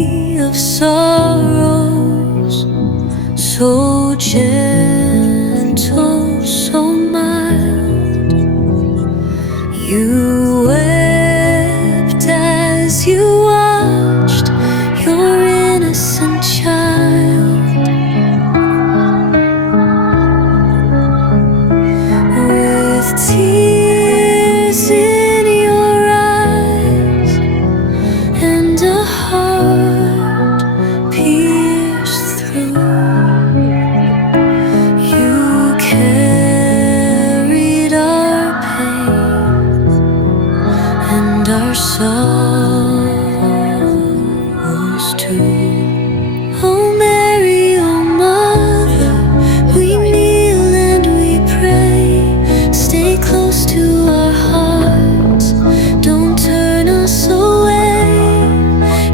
Lady of Sorrows, so gentle, so mild, you wept as you watched your innocent child. With tears in your eyes and a heart pierced through, you carried our pain and our sorrows too. Oh Mary, oh Mother, we kneel and we pray. Stay close to our hearts, don't turn us away.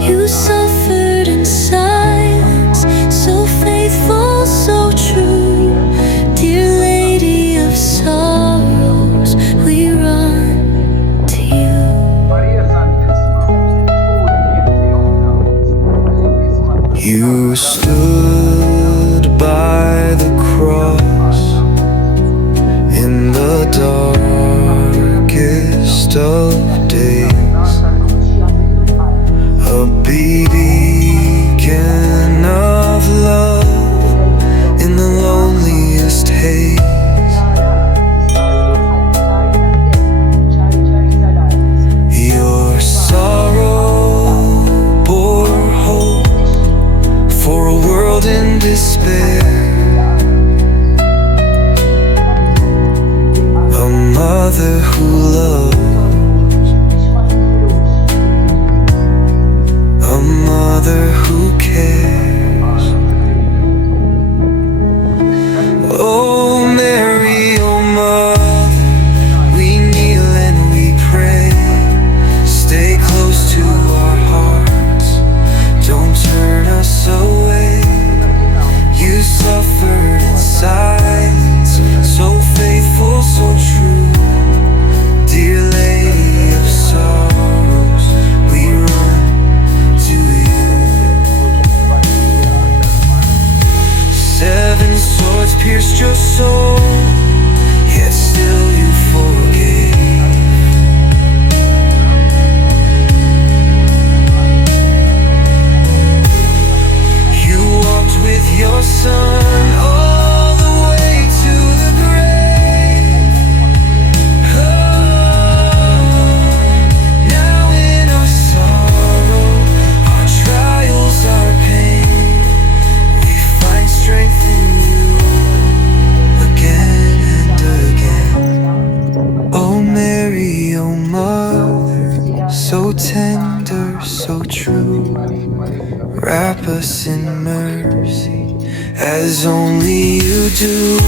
You suffered in silence, so faithful, so true. Dear Lady of Sorrows, we run to you. You stood by the cross in the darkest of days, a beacon of love in the loneliest haze. Your sorrow bore hope for a world in despair. A mother who loves, a mother who cares. Oh Mary, oh Mother, we kneel and we pray. Stay close to our hearts, don't turn us away. You suffered in silence, so faithful, so true. Dear Lady of Sorrows, we run to you. 7 swords pierced your soul, yet still you forgave. You walked with your son all the way to the grave. Oh, now in our sorrow, our trials, our pain, we find strength in you again and again. Oh Mary, oh Mother, so tender, so true. Wrap us in mercy as only you do.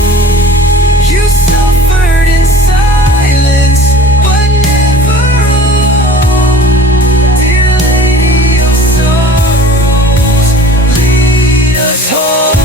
You suffered in silence, but never alone. Dear Lady of Sorrows, lead us home.